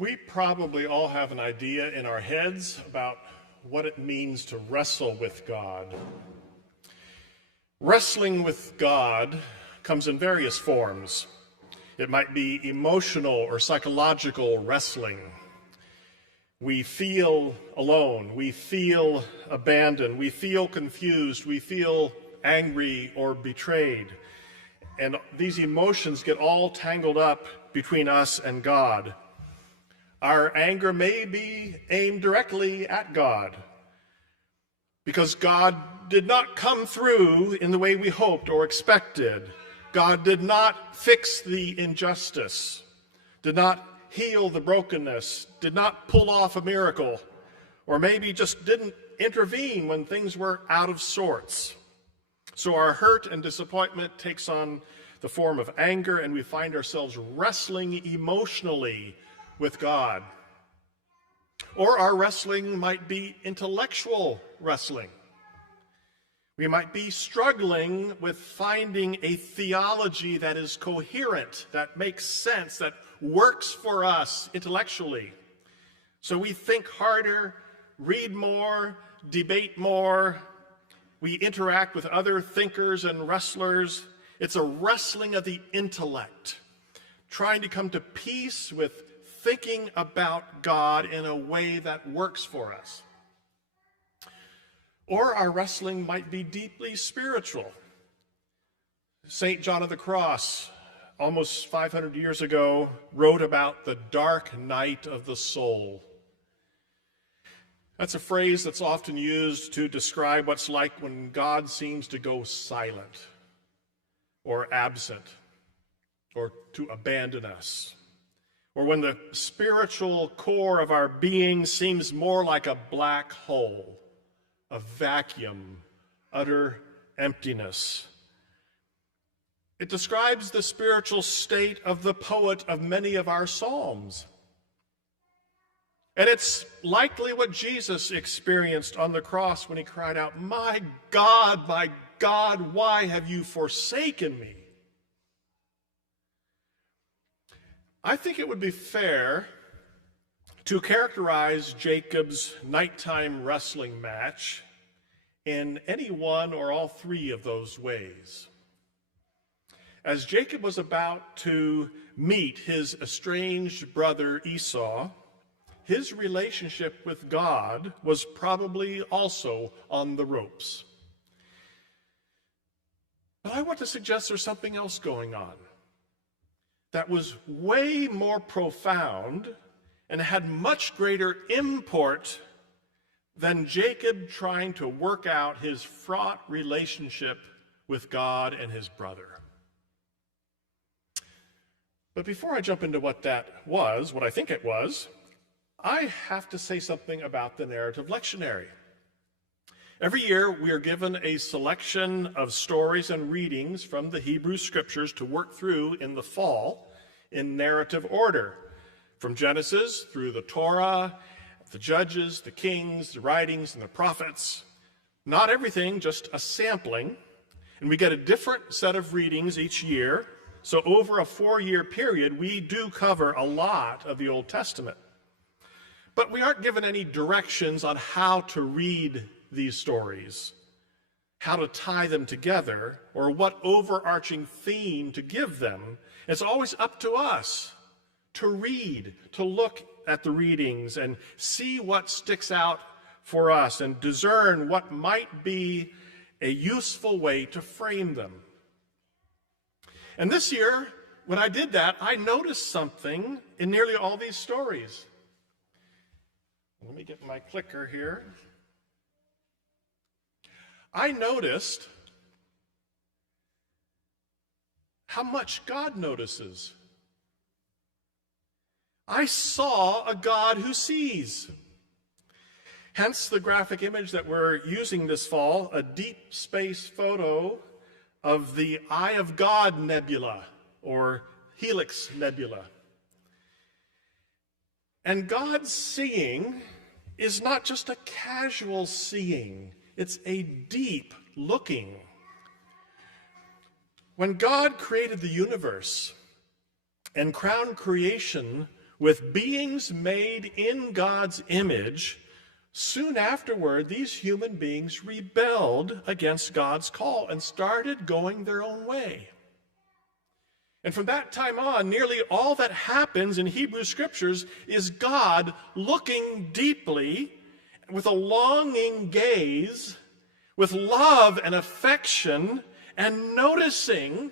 We probably all have an idea in our heads about what it means to wrestle with God. Wrestling with God comes in various forms. It might be emotional or psychological wrestling. We feel alone, we feel abandoned, we feel confused, we feel angry or betrayed. And these emotions get all tangled up between us and God. Our anger may be aimed directly at God because God did not come through in the way we hoped or expected. God did not fix the injustice, did not heal the brokenness, did not pull off a miracle, or maybe just didn't intervene when things were out of sorts. So our hurt and disappointment takes on the form of anger, and we find ourselves wrestling emotionally with God. Or our wrestling might be intellectual wrestling. We might be struggling with finding a theology that is coherent, that makes sense, that works for us intellectually. So we think harder, read more, debate more. We interact with other thinkers and wrestlers. It's a wrestling of the intellect, trying to come to peace with thinking about God in a way that works for us. Or our wrestling might be deeply spiritual. St. John of the Cross, almost 500 years ago, wrote about the dark night of the soul. That's a phrase that's often used to describe what's like when God seems to go silent or absent or to abandon us, or when the spiritual core of our being seems more like a black hole, a vacuum, utter emptiness. It describes the spiritual state of the poet of many of our psalms. And it's likely what Jesus experienced on the cross when he cried out, my God, why have you forsaken me?" I think it would be fair to characterize Jacob's nighttime wrestling match in any one or all three of those ways. As Jacob was about to meet his estranged brother Esau, his relationship with God was probably also on the ropes. But I want to suggest there's something else going on that was way more profound and had much greater import than Jacob trying to work out his fraught relationship with God and his brother. But before I jump into what that was, what I think it was, I have to say something about the narrative lectionary. Every year we are given a selection of stories and readings from the Hebrew Scriptures to work through in the fall in narrative order, from Genesis through the Torah, the Judges, the Kings, the writings, and the prophets. Not everything, just a sampling. And we get a different set of readings each year. So over a 4-year period, we do cover a lot of the Old Testament. But we aren't given any directions on how to read these stories, how to tie them together, or what overarching theme to give them. It's always up to us to read, to look at the readings and see what sticks out for us and discern what might be a useful way to frame them. And this year, when I did that, I noticed something in nearly all these stories. Let me get my clicker here. I noticed how much God notices. I saw a God who sees. Hence the graphic image that we're using this fall, a deep space photo of the Eye of God Nebula, or Helix Nebula. And God's seeing is not just a casual seeing, it's a deep looking. When God created the universe and crowned creation with beings made in God's image, soon afterward, these human beings rebelled against God's call and started going their own way. And from that time on, nearly all that happens in Hebrew scriptures is God looking deeply with a longing gaze, with love and affection, and noticing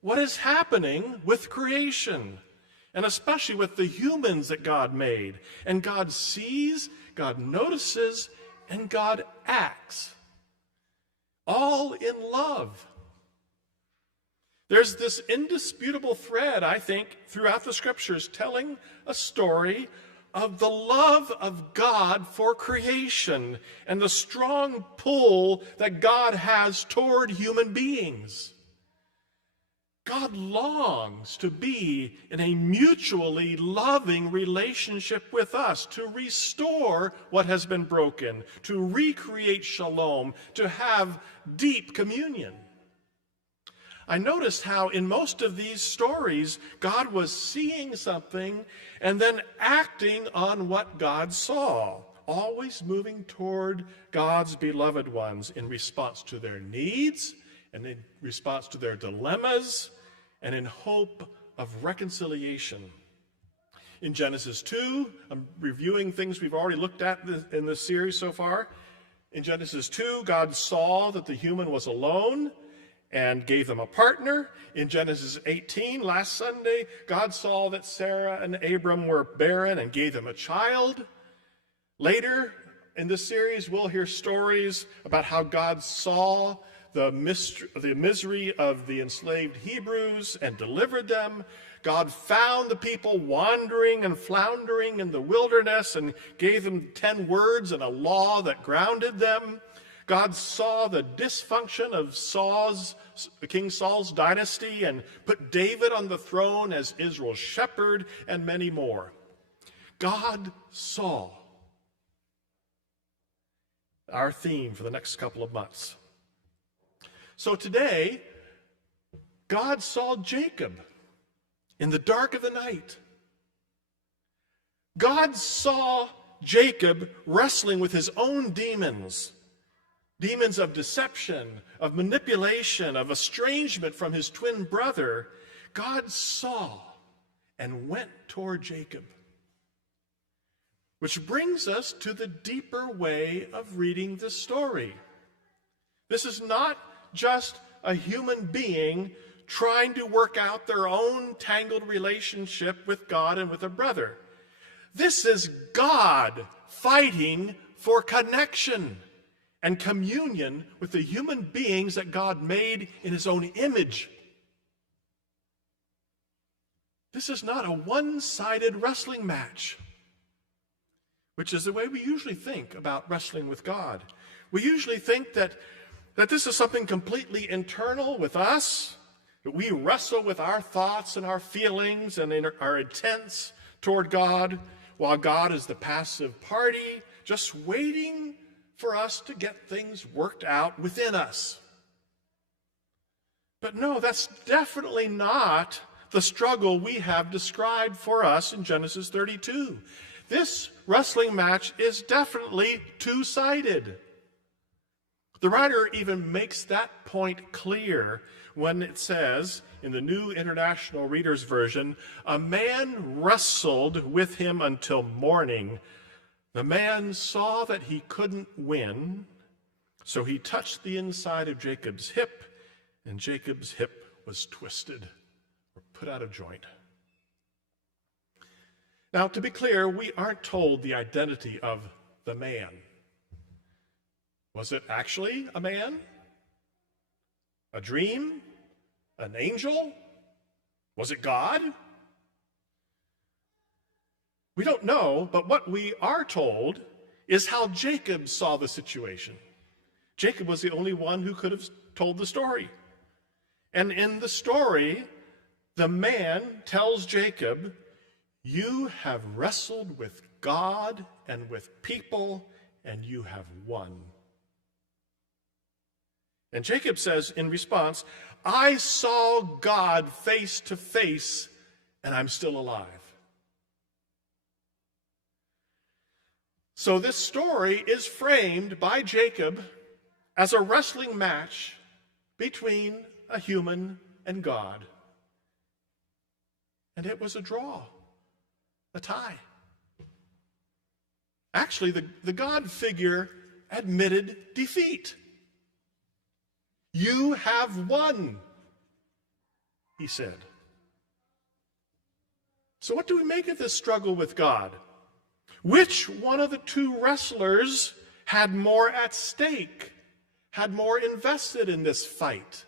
what is happening with creation, and especially with the humans that God made. And God sees, God notices, and God acts, all in love. There's this indisputable thread, I think, throughout the scriptures telling a story of the love of God for creation and the strong pull that God has toward human beings. God longs to be in a mutually loving relationship with us, to restore what has been broken, to recreate shalom, to have deep communion. I noticed how in most of these stories, God was seeing something and then acting on what God saw, always moving toward God's beloved ones in response to their needs and in response to their dilemmas and in hope of reconciliation. In Genesis 2, I'm reviewing things we've already looked at in this series so far. In Genesis 2, God saw that the human was alone and gave them a partner. In Genesis 18, last Sunday, God saw that Sarah and Abram were barren and gave them a child. Later in this series, we'll hear stories about how God saw the misery of the enslaved Hebrews and delivered them. God found the people wandering and floundering in the wilderness and gave them 10 words and a law that grounded them. God saw the dysfunction of King Saul's dynasty and put David on the throne as Israel's shepherd, and many more. God saw. Our theme for the next couple of months. So today, God saw Jacob in the dark of the night. God saw Jacob wrestling with his own demons. Demons of deception, of manipulation, of estrangement from his twin brother. God saw and went toward Jacob. Which brings us to the deeper way of reading this story. This is not just a human being trying to work out their own tangled relationship with God and with a brother. This is God fighting for connection and communion with the human beings that God made in his own image. This is not a one-sided wrestling match, which is the way we usually think about wrestling with God. We usually think that this is something completely internal with us, that we wrestle with our thoughts and our feelings and our intents toward God, while God is the passive party, just waiting for us to get things worked out within us. But no, that's definitely not the struggle we have described for us in Genesis 32. This wrestling match is definitely two-sided. The writer even makes that point clear when it says, in the New International Reader's Version, a man wrestled with him until morning. The man saw that he couldn't win, so he touched the inside of Jacob's hip, and Jacob's hip was twisted or put out of joint. Now, to be clear, we aren't told the identity of the man. Was it actually a man? A dream? An angel? Was it God? We don't know, but what we are told is how Jacob saw the situation. Jacob was the only one who could have told the story. And in the story, the man tells Jacob, "You have wrestled with God and with people, and you have won." And Jacob says in response, "I saw God face to face, and I'm still alive." So this story is framed by Jacob as a wrestling match between a human and God. And it was a draw, a tie. Actually, the God figure admitted defeat. "You have won," he said. So what do we make of this struggle with God? Which one of the two wrestlers had more at stake, had more invested in this fight?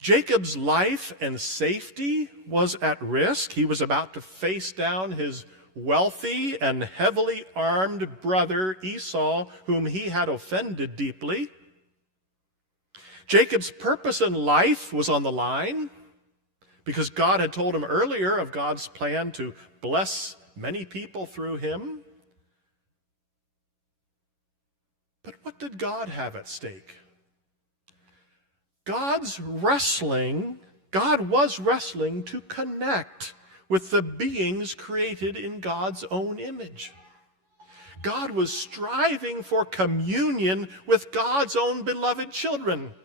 Jacob's life and safety was at risk. He was about to face down his wealthy and heavily armed brother Esau, whom he had offended deeply. Jacob's purpose in life was on the line because God had told him earlier of God's plan to bless many people through him. But what did God have at stake? God was wrestling to connect with the beings created in God's own image. God was striving for communion with God's own beloved children.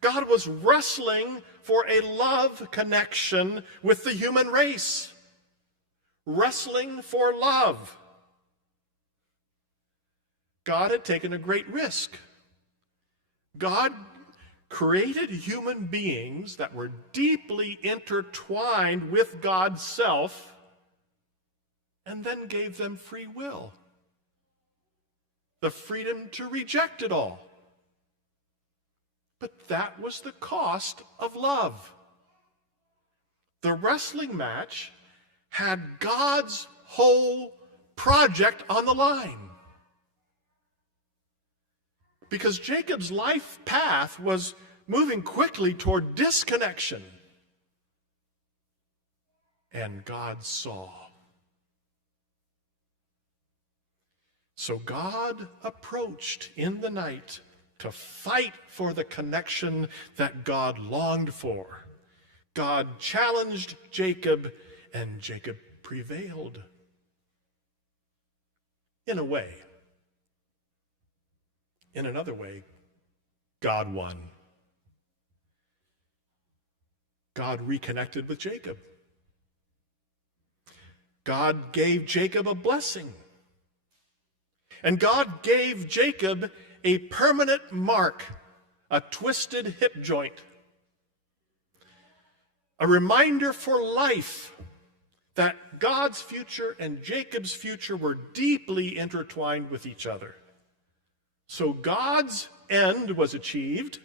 God was wrestling for a love connection with the human race. Wrestling for love. God had taken a great risk. God created human beings that were deeply intertwined with God's self and then gave them free will. The freedom to reject it all. But that was the cost of love. The wrestling match had God's whole project on the line. Because Jacob's life path was moving quickly toward disconnection. And God saw. So God approached in the night to fight for the connection that God longed for. God challenged Jacob, and Jacob prevailed. In a way. In another way, God won. God reconnected with Jacob. God gave Jacob a blessing. And God gave Jacob a permanent mark, a twisted hip joint. A reminder for life that God's future and Jacob's future were deeply intertwined with each other. So God's end was achieved,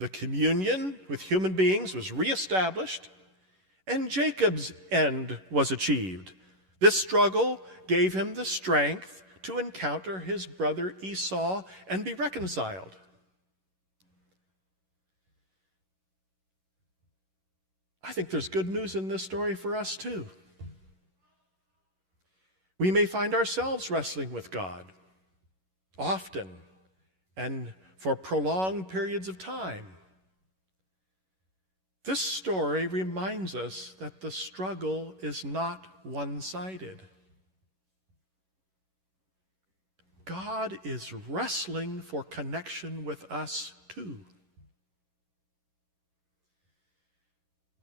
the communion with human beings was reestablished, and Jacob's end was achieved. This struggle gave him the strength to encounter his brother Esau and be reconciled. I think there's good news in this story for us too. We may find ourselves wrestling with God often and for prolonged periods of time. This story reminds us that the struggle is not one-sided. God is wrestling for connection with us too.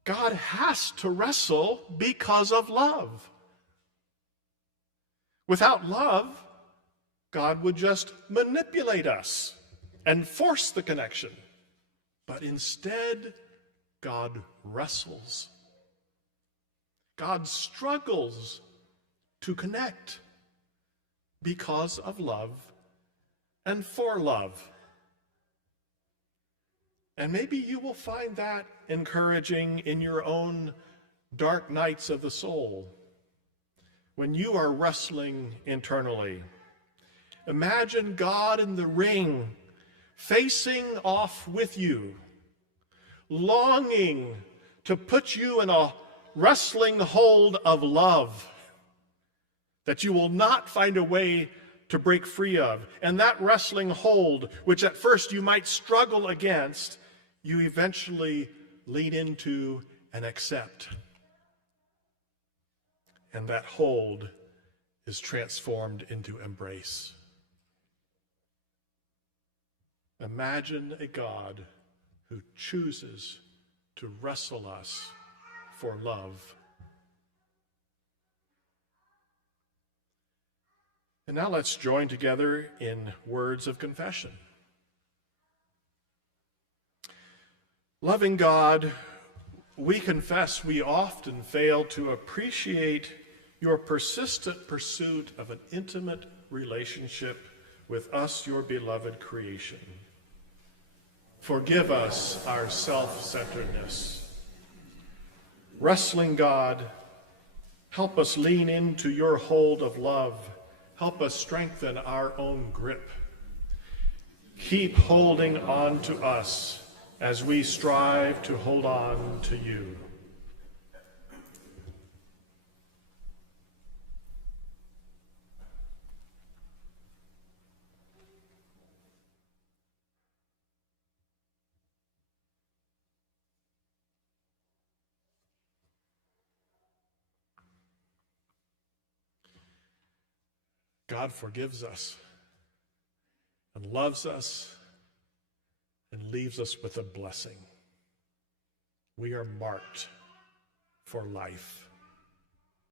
God has to wrestle because of love. Without love, God would just manipulate us and force the connection. But instead, God wrestles. God struggles to connect because of love and for love. And maybe you will find that encouraging in your own dark nights of the soul, when you are wrestling internally. Imagine God in the ring, facing off with you, longing to put you in a wrestling hold of love that you will not find a way to break free of. And that wrestling hold, which at first you might struggle against, you eventually lean into and accept. And that hold is transformed into embrace. Imagine a God who chooses to wrestle us for love. And now let's join together in words of confession. Loving God, we confess we often fail to appreciate your persistent pursuit of an intimate relationship with us, your beloved creation. Forgive us our self-centeredness. Wrestling God, help us lean into your hold of love. Help us strengthen our own grip. Keep holding on to us as we strive to hold on to you. God forgives us and loves us and leaves us with a blessing. We are marked for life.